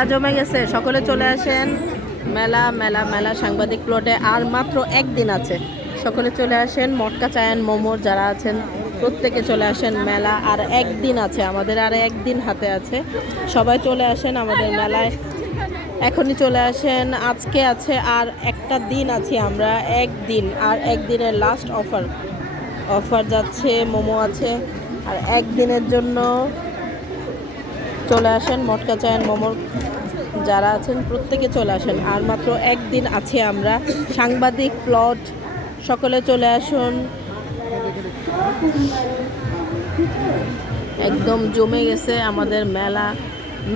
মেলা জমে গেছে, সকলে চলে আসেন। মেলা মেলা মেলা সাংবাদিক প্লটে আর মাত্র একদিন আছে, সকলে চলে আসেন। মটকা চায়ান মোমোর যারা আছেন প্রত্যেকে চলে আসেন। মেলা আর একদিন আছে, আমাদের আর একদিন হাতে আছে, সবাই চলে আসেন আমাদের মেলায়, এখনই চলে আসেন। আজকে আছে আর একটা দিন আছি আমরা, একদিন আর একদিনের লাস্ট অফার যাচ্ছে, মোমো আছে আর একদিনের জন্য চলে আসেন। মটকা চায়ান মোমোর যারা আছেন প্রত্যেকে চলে আসেন, আর মাত্র একদিন আছে আমরা। সাংবাদিক প্লট সকলে চলে আসুন। একদম জমে গেছে আমাদের মেলা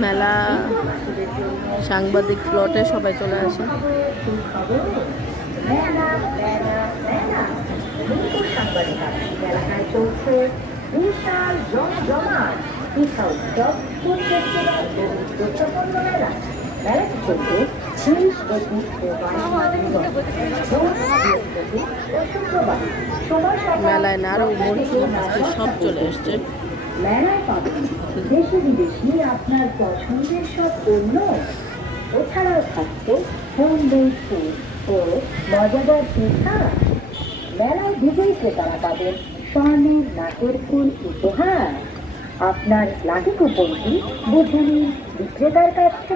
মেলা সাংবাদিক প্লটে সবাই চলে আসেন। মেলায় নাড়ু মুড়কি সব চলে এসছে। মেলায় পাবেন দেশি বিদেশি আপনার পছন্দের সব পণ্য, এছাড়াও থাকছে হোম মেড ফুড ও মজাদার পিঠা। মেলায় বিজয়ী ক্রেতারা পাবেন স্বর্ণের নাকের ফুল উপহার। আপনার লাকি কুপনটি বুঝে নিন বিক্রেতার কাছ থেকে।